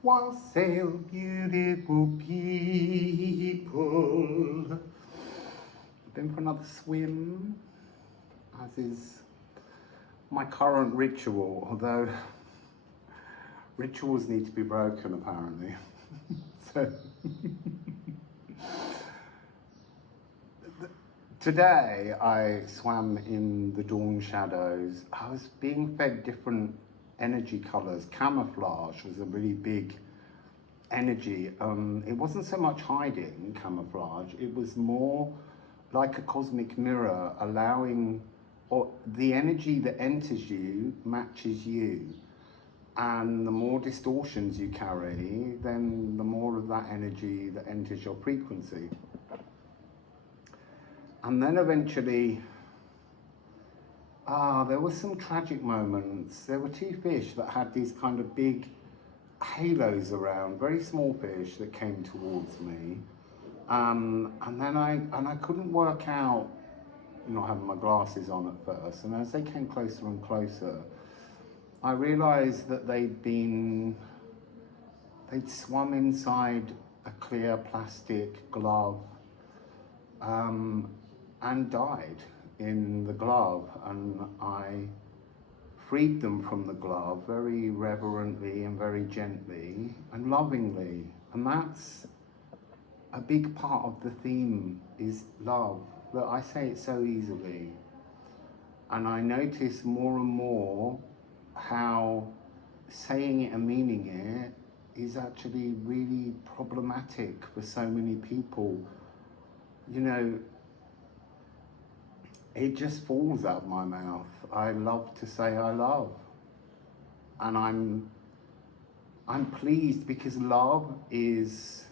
Wassail beautiful people. Been for another swim, as is my current ritual, although rituals need to be broken apparently. So today I swam in the dawn shadows. I was being fed different energy colours. Camouflage was a really big energy. It wasn't so much hiding, camouflage, it was more like a cosmic mirror, allowing, or the energy that enters you matches you. And the more distortions you carry, then the more of that energy that enters your frequency. And then eventually, there were some tragic moments. There were two fish that had these kind of big halos around, very small fish that came towards me. And then I couldn't work out, not having my glasses on at first, and as they came closer and closer, I realised that they'd swum inside a clear plastic glove and died in the glove, and I freed them from the glove very reverently and very gently and lovingly. And that's a big part of the theme, is love. Look, I say it so easily, and I notice more and more how saying it and meaning it is actually really problematic for so many people. You know, it just falls out my mouth. I love to say I love, and I'm pleased because love is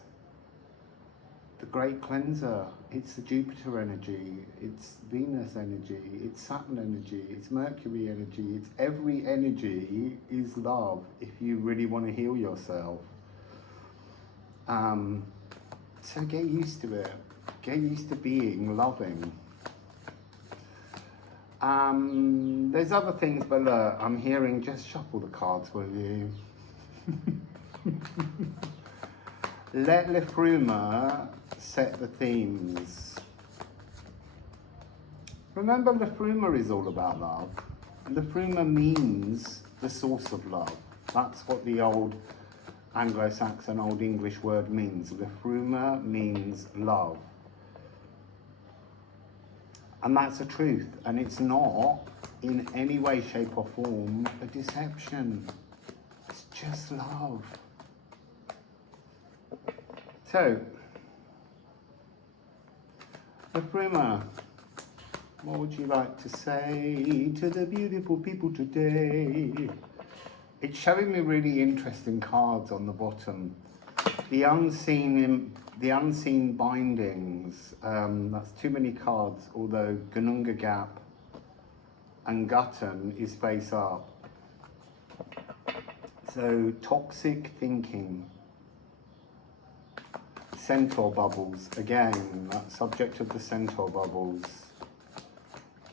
the great cleanser. It's the Jupiter energy, it's Venus energy, it's Saturn energy, it's Mercury energy, it's every energy is love if you really want to heal yourself. So get used to it. Get used to being loving. There's other things, but look, I'm hearing, just shuffle the cards, will you? Let Liffruma set the themes. Remember, Liffruma is all about love. Liffruma means the source of love. That's what the old Anglo-Saxon, Old English word means. Liffruma means love. And that's the truth. And it's not in any way, shape or form a deception. It's just love. So, Prima, what would you like to say to the beautiful people today? It's showing me really interesting cards on the bottom. The unseen bindings. That's too many cards, although Gununga Gap and Gutton is face up. So, toxic thinking. Centaur bubbles, again, that subject of the centaur bubbles.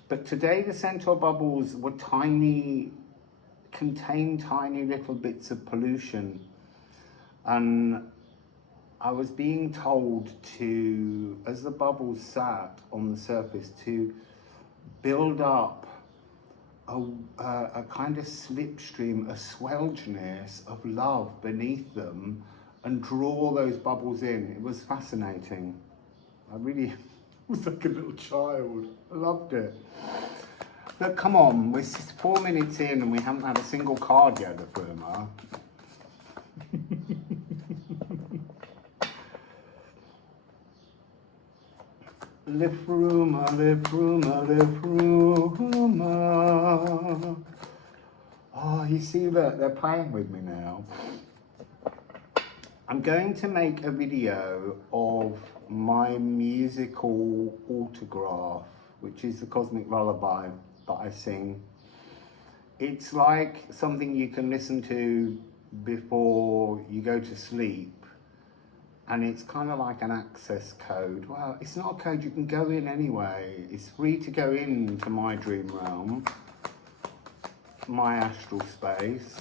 But today the centaur bubbles were tiny, contained tiny little bits of pollution. And I was being told to, as the bubbles sat on the surface, to build up a kind of slipstream, a swelginess of love beneath them, and draw those bubbles in. It was fascinating. I really was like a little child. I loved it. But come on, we're 4 minutes in and we haven't had a single card yet, Prima. Liffruma, Liffruma, Liffruma. Oh, you see that they're playing with me now. I'm going to make a video of my musical autograph, which is the cosmic lullaby that I sing. It's like something you can listen to before you go to sleep, and it's kind of like an access code. Well, it's not a code, you can go in anyway. It's free to go into my dream realm, my astral space.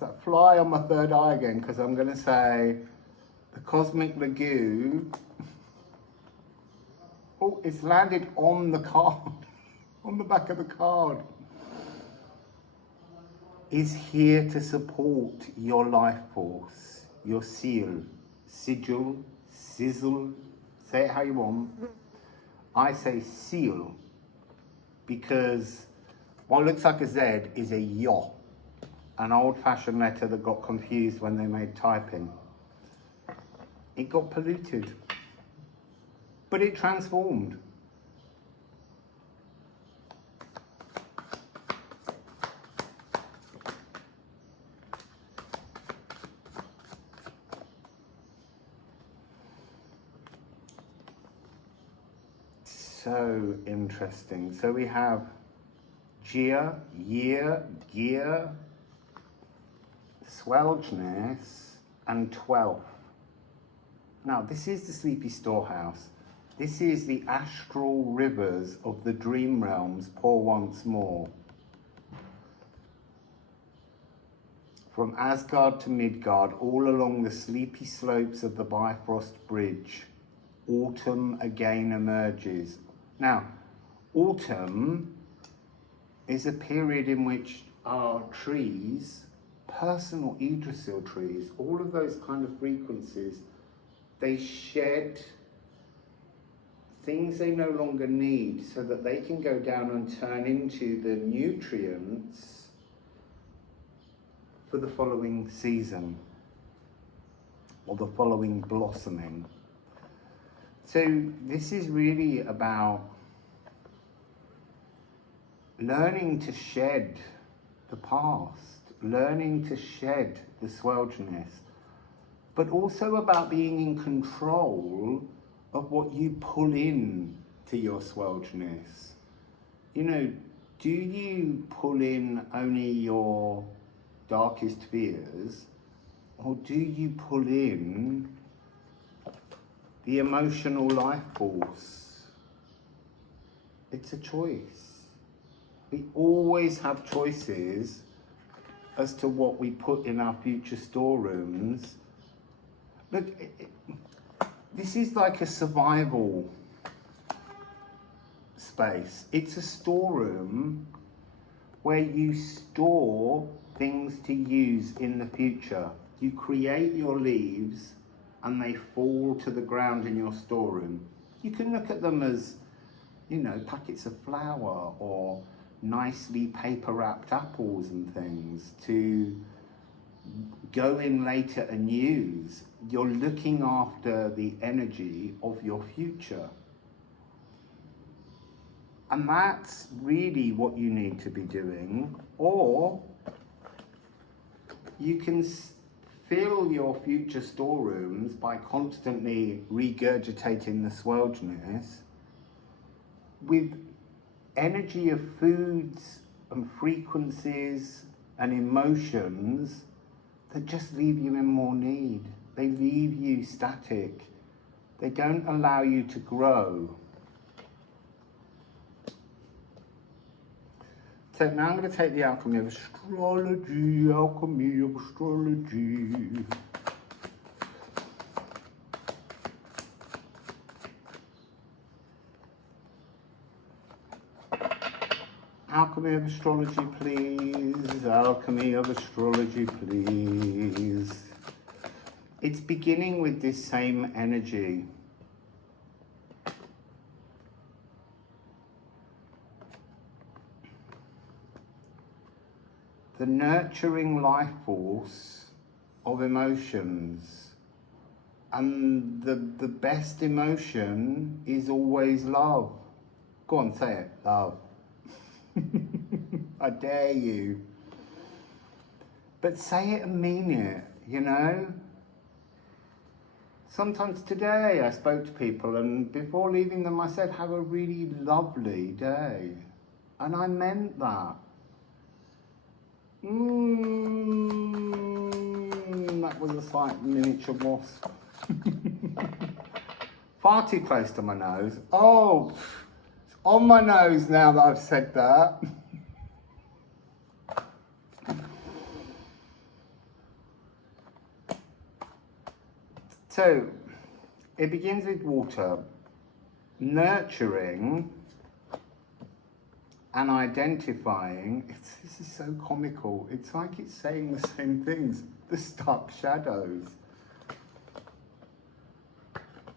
that fly on my third eye again, because I'm going to say the Cosmic Lagoon. Oh, it's landed on the card, on the back of the card. Is here to support your life force, your seal, sigil, sizzle, say it how you want. I say seal because what looks like a Z is a Y, an old-fashioned letter that got confused when they made typing. It got polluted, but it transformed. So interesting. So we have Gia, year, gear, swelgeness, and 12th. Now, this is the sleepy storehouse. This is the astral rivers of the dream realms pour once more. From Asgard to Midgard, all along the sleepy slopes of the Bifrost Bridge, autumn again emerges. Now, autumn is a period in which our trees, personal Yggdrasil trees, all of those kind of frequencies, they shed things they no longer need so that they can go down and turn into the nutrients for the following season or the following blossoming. So this is really about learning to shed the past, learning to shed the swelgeness, but also about being in control of what you pull in to your swelgeness. You know, do you pull in only your darkest fears, or do you pull in the emotional life force? It's a choice. We always have choices as to what we put in our future storerooms. Look, this is like a survival space. It's a storeroom where you store things to use in the future. You create your leaves and they fall to the ground in your storeroom. You can look at them as, you know, packets of flour or nicely paper wrapped apples and things to go in later and use. You're looking after the energy of your future. And that's really what you need to be doing. Or you can fill your future storerooms by constantly regurgitating the swelgeness with energy of foods and frequencies and emotions that just leave you in more need. They leave you static. They don't allow you to grow. So now I'm going to take the Alchemy of Astrology, Alchemy of Astrology. Alchemy of Astrology, please. Alchemy of Astrology, please. It's beginning with this same energy. The nurturing life force of emotions. And the best emotion is always love. Go on, say it, love. I dare you. But say it and mean it, you know? Sometimes today I spoke to people and before leaving them I said, have a really lovely day. And I meant that. That was a slight miniature wasp. Far too close to my nose. Oh, it's on my nose now that I've said that. So it begins with water, nurturing and identifying. This is so comical. It's like it's saying the same things. The stuck shadows.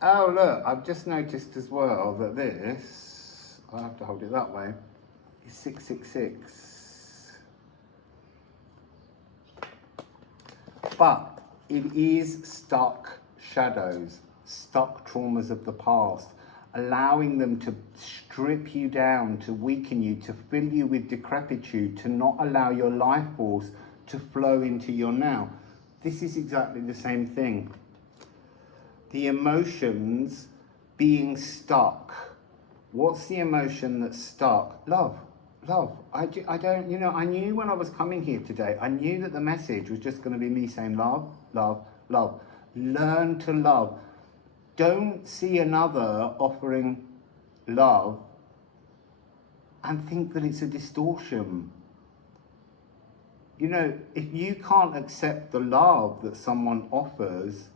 Oh look, I've just noticed as well that this, I have to hold it that way, is 666. But it is stuck shadows, stuck traumas of the past, allowing them to strip you down, to weaken you, to fill you with decrepitude, to not allow your life force to flow into your now. This is exactly the same thing. The emotions being stuck. What's the emotion that's stuck? Love. Love. I don't, you know, I knew when I was coming here today, I knew that the message was just going to be me saying love, love, love. Learn to love. Don't see another offering love and think that it's a distortion. You know, if you can't accept the love that someone offers,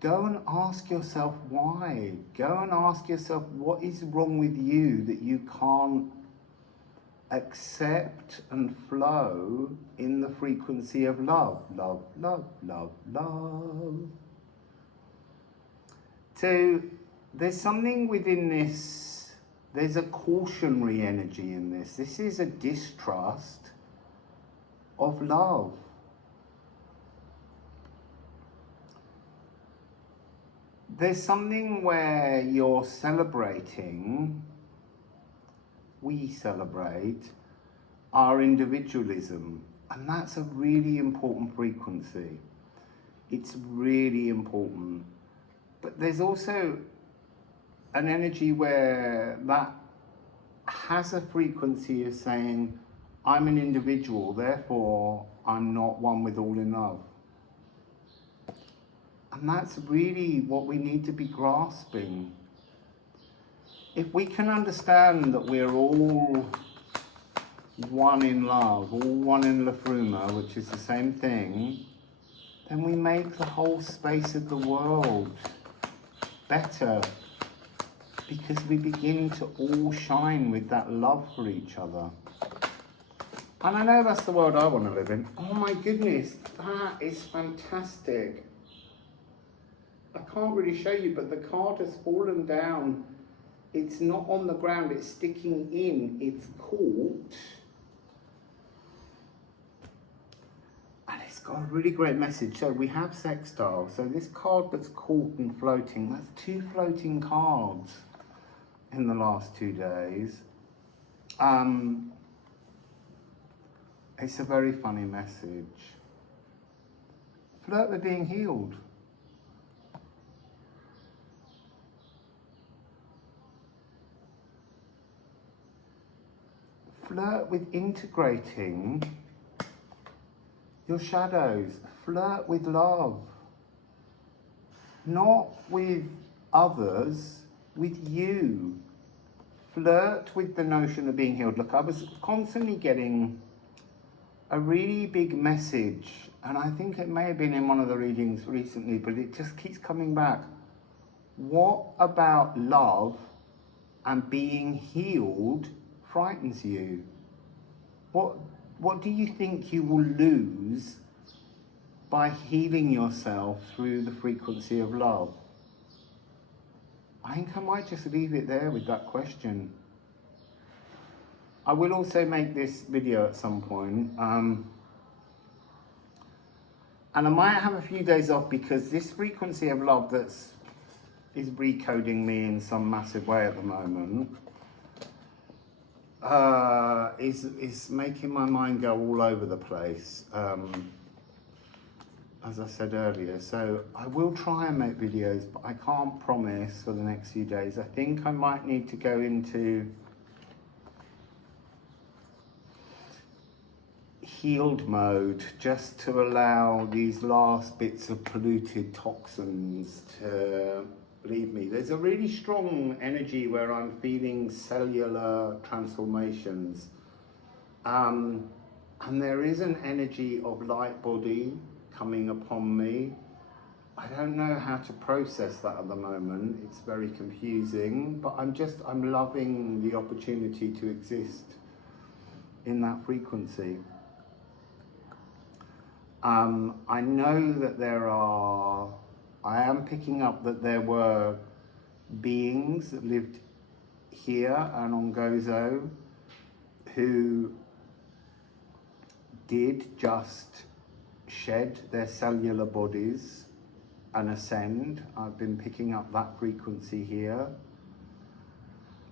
go and ask yourself why. Go and ask yourself what is wrong with you that you can't accept and flow in the frequency of love. Love, love, love, love. So there's something within this, there's a cautionary energy in this. This is a distrust of love. There's something where you're celebrating, we celebrate our individualism, and that's a really important frequency. It's really important. But there's also an energy where that has a frequency of saying, I'm an individual, therefore I'm not one with all in love. And that's really what we need to be grasping. If we can understand that we're all one in love, all one in Liffruma, which is the same thing, then we make the whole space of the world better, because we begin to all shine with that love for each other. And I know that's the world I want to live in. Oh my goodness, that is fantastic. I can't really show you, but the card has fallen down. It's not on the ground, it's sticking in, it's caught. And it's got a really great message. So we have sextile. So this card that's caught and floating, that's 2 floating cards in the last 2 days. It's a very funny message. Flirt with being healed. Flirt with integrating your shadows. Flirt with love. Not with others, with you. Flirt with the notion of being healed. Look, I was constantly getting a really big message, and I think it may have been in one of the readings recently, but it just keeps coming back. What about love and being healed frightens you? What do you think you will lose by healing yourself through the frequency of love? I think I might just leave it there with that question. I will also make this video at some point, and I might have a few days off because this frequency of love is recoding me in some massive way at the moment. Is making my mind go all over the place, as I said earlier. So I will try and make videos, but I can't promise for the next few days. I think I might need to go into healed mode just to allow these last bits of polluted toxins to leave me. There's a really strong energy where I'm feeling cellular transformations, and there is an energy of light body coming upon me. I don't know how to process that at the moment. It's very confusing, but I'm loving the opportunity to exist in that frequency. I know that I am picking up that there were beings that lived here and on Gozo who did just shed their cellular bodies and ascend. I've been picking up that frequency here.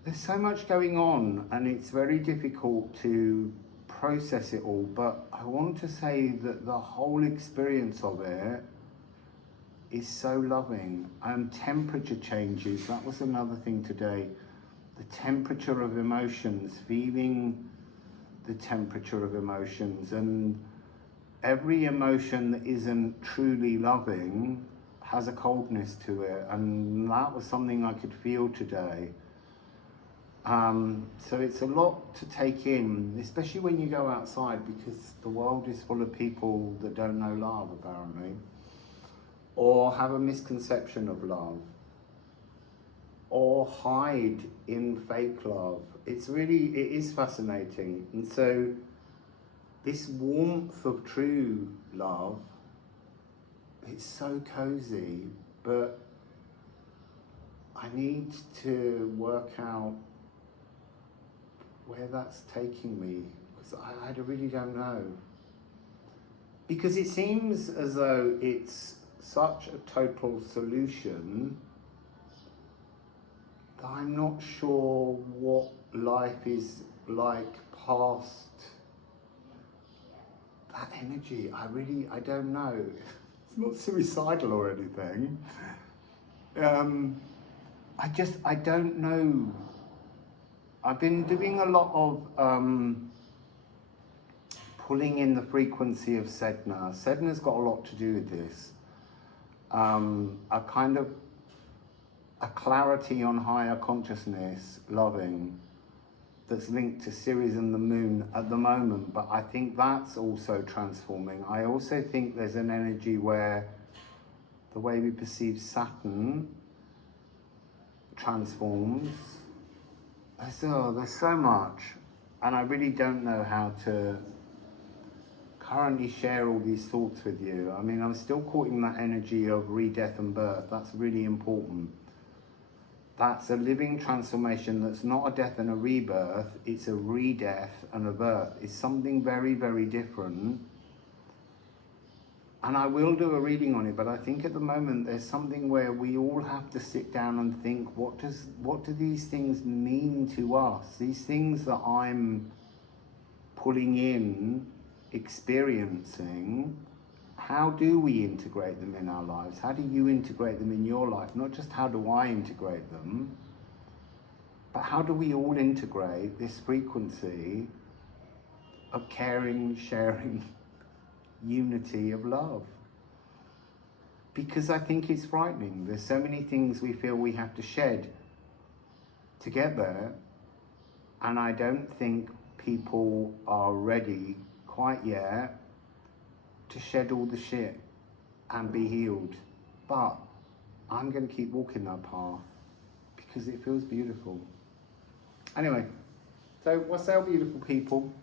There's so much going on and it's very difficult to process it all, but I want to say that the whole experience of it is so loving. Temperature changes, that was another thing today. The temperature of emotions, feeling the temperature of emotions, and every emotion that isn't truly loving has a coldness to it, and that was something I could feel today. So it's a lot to take in, especially when you go outside, because the world is full of people that don't know love, apparently, or have a misconception of love, or hide in fake love. It is fascinating. And so this warmth of true love, it's so cozy, but I need to work out where that's taking me, because I really don't know. Because it seems as though it's such a total solution that I'm not sure what life is like past that energy. I don't know. It's not suicidal or anything. I don't know. I've been doing a lot of pulling in the frequency of Sedna. Sedna's got a lot to do with this. A clarity on higher consciousness, loving, that's linked to Ceres and the moon at the moment, but I think that's also transforming. I also think there's an energy where the way we perceive Saturn transforms. There's so much, and I really don't know how to currently share all these thoughts with you. I mean, I'm still caught in that energy of re-death and birth. That's really important. That's a living transformation. That's not a death and a rebirth. It's a re-death and a birth. It's something very, very different. And I will do a reading on it, but I think at the moment there's something where we all have to sit down and think, what do these things mean to us? These things that I'm pulling in, experiencing, how do we integrate them in our lives? How do you integrate them in your life? Not just how do I integrate them, but how do we all integrate this frequency of caring, sharing, unity of love? Because I think it's frightening. There's so many things we feel we have to shed to get there, and I don't think people are ready quite yet to shed all the shit and be healed. But I'm going to keep walking that path because it feels beautiful. Anyway, so Wassail Beautiful People.